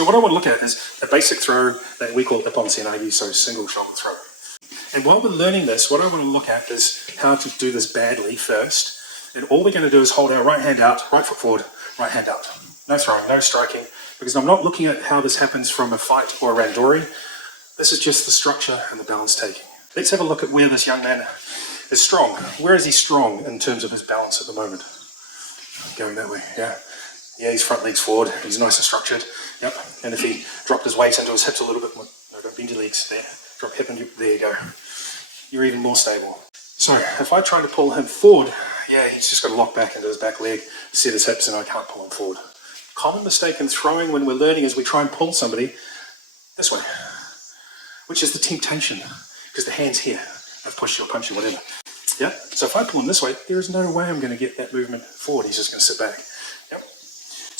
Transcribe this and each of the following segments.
So what I want to look at is a basic throw that we call Ippon Seoi Nage, so single shoulder throw. And while we're learning this, what I want to look at is how to do this badly first. And all we're going to do is hold our right hand out, right foot forward, right hand out. No throwing, no striking, because I'm not looking at how this happens from a fight or a randori. This is just the structure and the balance taking. Let's have a look at where this young man is strong. Where is he strong in terms of his balance at the moment? Going that way, yeah. Yeah, his front leg's forward, he's nice and structured. Yep, and if he dropped his weight into his hips a little bit more, no, don't bend your legs, there. Drop hip and there you go. You're even more stable. So if I try to pull him forward, yeah, he's just got to lock back into his back leg, set his hips, and I can't pull him forward. Common mistake in throwing when we're learning is we try and pull somebody this way, which is the temptation, because the hand's here. I've pushed you or punched you, whatever. Yeah, so if I pull him this way, there is no way I'm going to get that movement forward. He's just going to sit back. Yep.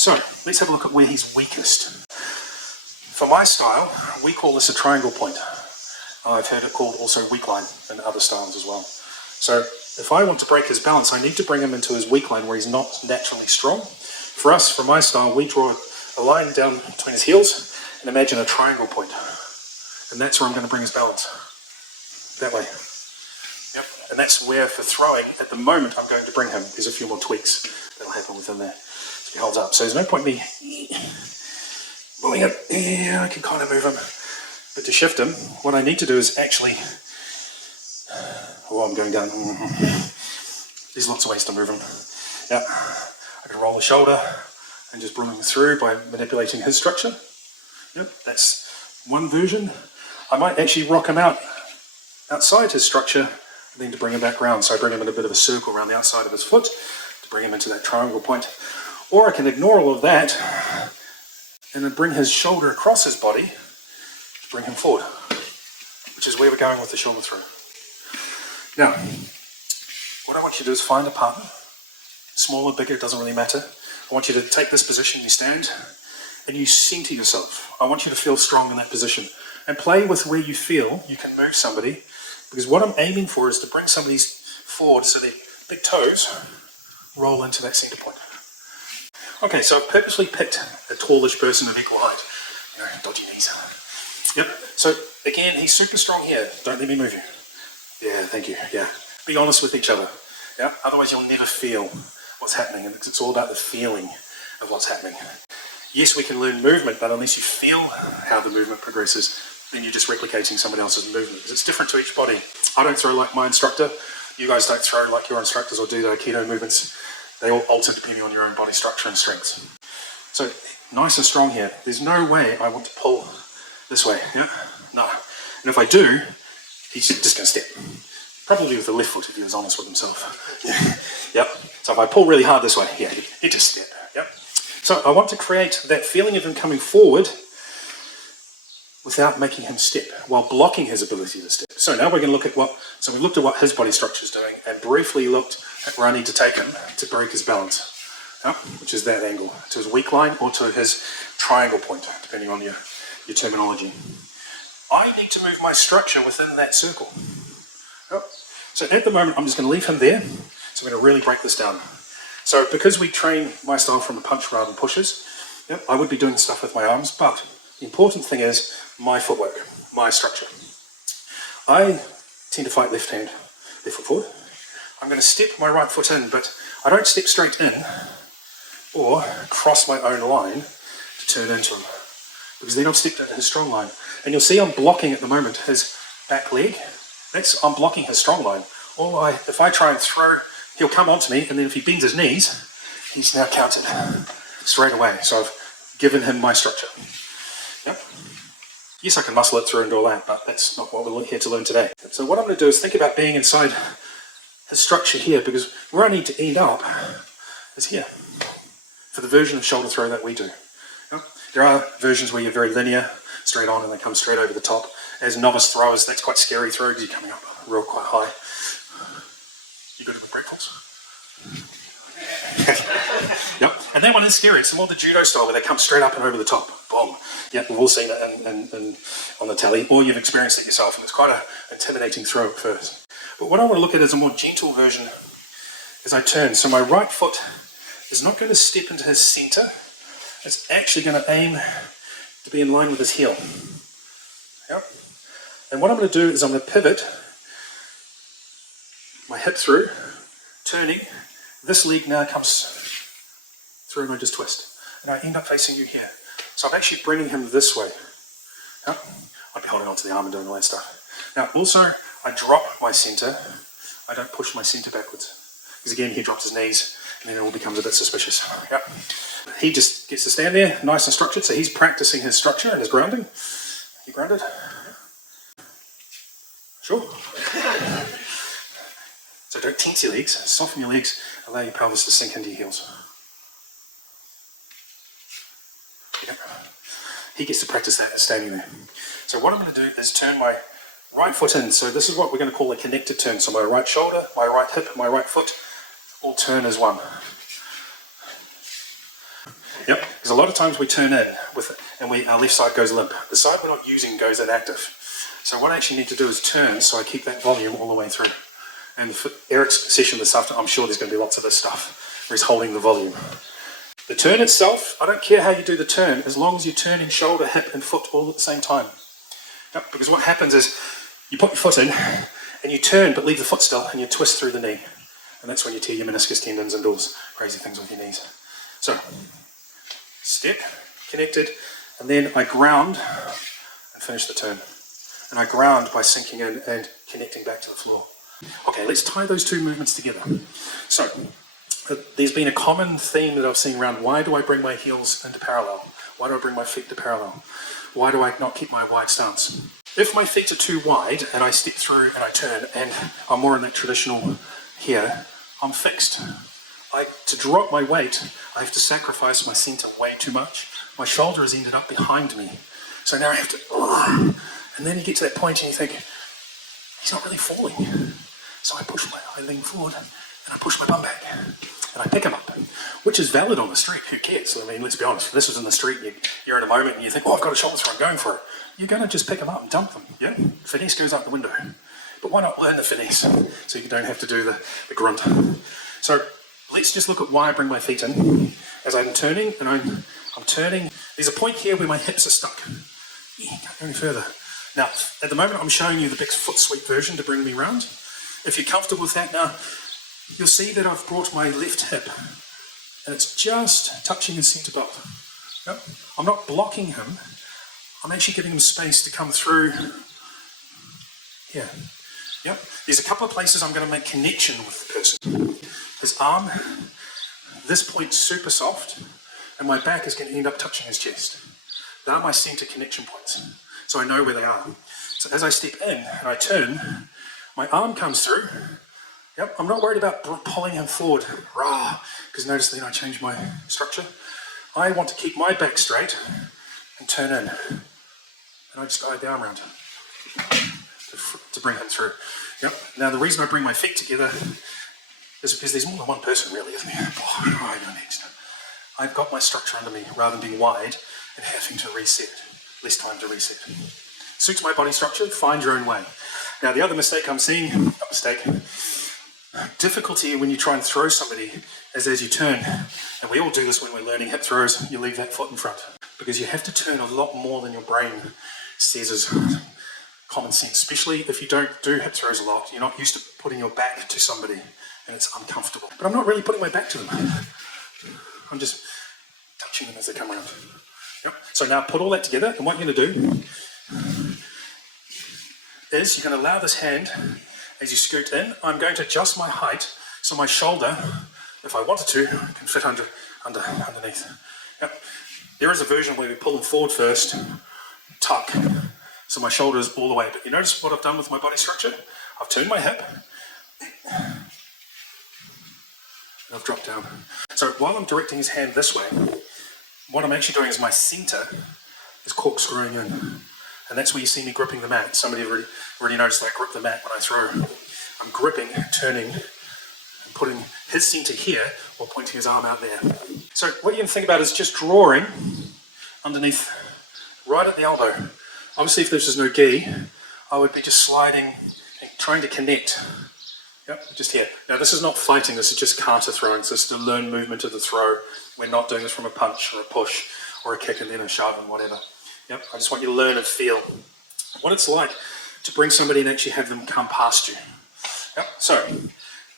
So let's have a look at where he's weakest. For my style, we call this a triangle point. I've heard it called also weak line in other styles as well. So if I want to break his balance, I need to bring him into his weak line where he's not naturally strong. For us, for my style, we draw a line down between his heels and imagine a triangle point. And that's where I'm going to bring his balance. That way. Yep. And that's where for throwing, at the moment, I'm going to bring him. There's a few more tweaks that'll happen within there. So he holds up. So there's no point in me moving it. Yeah, I can kind of move him. But to shift him, what I need to do is actually, I'm going down. There's lots of ways to move him. Yeah, I can roll the shoulder and just bring him through by manipulating his structure. Yep, that's one version. I might actually rock him outside his structure, and then to bring him back round. So I bring him in a bit of a circle around the outside of his foot to bring him into that triangle point. Or I can ignore all of that and then bring his shoulder across his body, bring him forward, which is where we're going with the shoulder throw. Now, what I want you to do is find a partner, smaller, bigger, it doesn't really matter. I want you to take this position, you stand, and you center yourself. I want you to feel strong in that position, and play with where you feel you can move somebody, because what I'm aiming for is to bring somebody forward so their big toes roll into that center point. Okay, so I've purposely picked a tallish person of equal height. You know, dodgy knees. Yep, so again, he's super strong here. Don't let me move you. Yeah, thank you, yeah. Be honest with each other. Yeah, otherwise you'll never feel what's happening, and it's all about the feeling of what's happening. Yes, we can learn movement, but unless you feel how the movement progresses, then you're just replicating somebody else's movement, because it's different to each body. I don't throw like my instructor. You guys don't throw like your instructors or do the Aikido movements. They all alter depending on your own body structure and strengths. So nice and strong here. There's no way I want to pull this way, yeah? No. And if I do, he's just going to step. Probably with the left foot if he was honest with himself. Yep. So if I pull really hard this way, yeah, he just step. Yep. So I want to create that feeling of him coming forward without making him step, while blocking his ability to step. So now we're going to look at we looked at what his body structure is doing, and briefly looked at where I need to take him to break his balance, which is that angle, to his weak line or to his triangle point, depending on your terminology. I need to move my structure within that circle. Yep. So at the moment, I'm just going to leave him there. So I'm going to really break this down. So because we train my style from the punch rather than pushes, yep, I would be doing stuff with my arms, but the important thing is my footwork, my structure. I tend to fight left foot forward. I'm going to step my right foot in, but I don't step straight in or cross my own line to turn into him, because then I've stepped into his strong line. And you'll see I'm blocking at the moment his back leg. I'm blocking his strong line. If I try and throw, he'll come onto me, and then if he bends his knees, he's now countered straight away. So I've given him my structure. Yep. Yes, I can muscle it through and all that, but that's not what we're here to learn today. So what I'm going to do is think about being inside his structure here, because where I need to end up is here for the version of shoulder throw that we do. Yep. There are versions where you're very linear, straight on, and they come straight over the top. As novice throwers, that's quite scary throw because you're coming up quite high. You good with breakfast? Yep. And that one is scary. It's more the judo style where they come straight up and over the top. Boom. Yeah, we've all seen it in on the telly, or you've experienced it yourself, and it's quite an intimidating throw at first. But what I want to look at is a more gentle version as I turn. So my right foot is not going to step into his center. It's actually going to aim to be in line with his heel. Yep. And what I'm going to do is I'm going to pivot my hip through, turning. This leg now comes through and I just twist. And I end up facing you here. So I'm actually bringing him this way. Yep. I'd be holding onto the arm and doing all that stuff. Now also, I drop my center. I don't push my center backwards. Because again, he drops his knees and then it all becomes a bit suspicious. Yep. He just gets to stand there, nice and structured. So he's practicing his structure and his grounding. You grounded? Sure. So don't tense your legs, soften your legs, allow your pelvis to sink into your heels. Yep. He gets to practice that standing there. So what I'm going to do is turn my right foot in. So this is what we're going to call a connected turn. So my right shoulder, my right hip, my right foot all turn as one. Yep, because a lot of times we turn in with it and our left side goes limp. The side we're not using goes inactive. So what I actually need to do is turn so I keep that volume all the way through. And for Eric's session this afternoon, I'm sure there's going to be lots of this stuff where he's holding the volume. The turn itself, I don't care how you do the turn, as long as you're turning shoulder, hip and foot all at the same time. Yep, because what happens is you put your foot in and you turn but leave the foot still and you twist through the knee. And that's when you tear your meniscus tendons and all those crazy things with your knees. So, step, connected, and then I ground and finish the turn. And I ground by sinking in and connecting back to the floor. Okay, let's tie those two movements together. So, there's been a common theme that I've seen around, why do I bring my heels into parallel? Why do I bring my feet to parallel? Why do I not keep my wide stance? If my feet are too wide and I step through and I turn and I'm more in that traditional here, I'm fixed. To drop my weight, I have to sacrifice my center way too much. My shoulder has ended up behind me. So now I have to, and then you get to that point and you think, he's not really falling. So I lean forward and I push my bum back and I pick him up, which is valid on the street. Who cares? I mean, let's be honest, if this was in the street, you're in a moment and you think, oh, I've got a shoulder throw, I'm going for it. You're going to just pick him up and dump them. Yeah? Finesse goes out the window. But why not learn the finesse so you don't have to do the grunt? So let's just look at why I bring my feet in. As I'm turning, and I'm turning, there's a point here where my hips are stuck. Yeah, can't go any further. Now, at the moment, I'm showing you the big foot sweep version to bring me round. If you're comfortable with that now, you'll see that I've brought my left hip, and it's just touching his centre belt. Yep. I'm not blocking him. I'm actually giving him space to come through here. Yep. There's a couple of places I'm going to make connection with the person. His arm, this point's super soft, and my back is going to end up touching his chest. They are my center connection points, so I know where they are. So as I step in and I turn, my arm comes through. Yep, I'm not worried about pulling him forward, because notice then I change my structure. I want to keep my back straight and turn in, and I just guide the arm around to bring him through. Yep. Now the reason I bring my feet together is because there's more than one person really, isn't there? Oh, where do I go next? I've got my structure under me rather than being wide and having to reset. Less time to reset. Suits my body structure, find your own way. Now the other mistake I'm seeing, difficulty when you try and throw somebody is as you turn, and we all do this when we're learning hip throws, you leave that foot in front. Because you have to turn a lot more than your brain says is common sense, especially if you don't do hip throws a lot. You're not used to putting your back to somebody and it's uncomfortable. But I'm not really putting my back to them. I'm just touching them as they come around. Yep. So now put all that together, and what you're going to do is you're going to allow this hand, as you scoot in, I'm going to adjust my height so my shoulder, if I wanted to, can fit underneath. Yep. There is a version where we pull them forward first, tuck, so my shoulder is all the way. But you notice what I've done with my body structure? I've turned my hip, and I've dropped down. So while I'm directing his hand this way, what I'm actually doing is my center is corkscrewing in. And that's where you see me gripping the mat. Somebody already noticed that I grip the mat when I throw. I'm gripping, turning, and putting his center here while pointing his arm out there. So what you can think about is just drawing underneath, right at the elbow. Obviously, if there's no gi, I would be just sliding and trying to connect. Yep, just here. Now, this is not fighting, this is just counter throwing. So it's to learn movement of the throw. We're not doing this from a punch or a push or a kick and then a shove and whatever. Yep, I just want you to learn and feel what it's like to bring somebody and actually have them come past you. Yep, so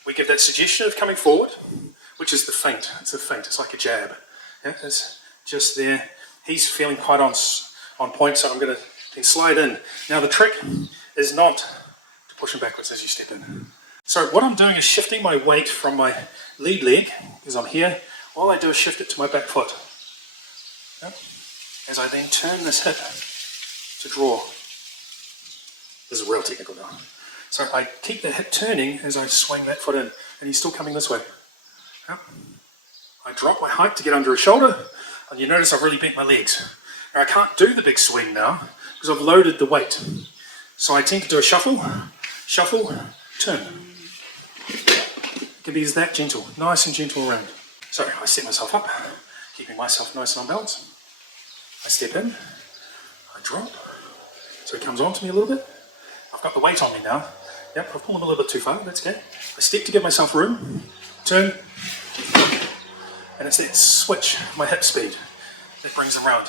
we give that suggestion of coming forward, which is the feint. It's a feint, it's like a jab. Yep, it's just there. He's feeling quite on point, so I'm going to then slide in. Now the trick is not to push him backwards as you step in. So what I'm doing is shifting my weight from my lead leg, because I'm here, all I do is shift it to my back foot. Yep. As I then turn this hip to draw. This is real technical now. So I keep the hip turning as I swing that foot in, and he's still coming this way. Yep. I drop my height to get under his shoulder, and you notice I've really bent my legs. Now I can't do the big swing now, because I've loaded the weight. So I tend to do a shuffle, turn. It can be that gentle, nice and gentle around. So I set myself up, keeping myself nice and on balance. I step in, I drop, so he comes on to me a little bit. I've got the weight on me now. Yep, I've pulled him a little bit too far, that's okay. I step to give myself room, turn, and it's that switch, my hip speed, that brings them round.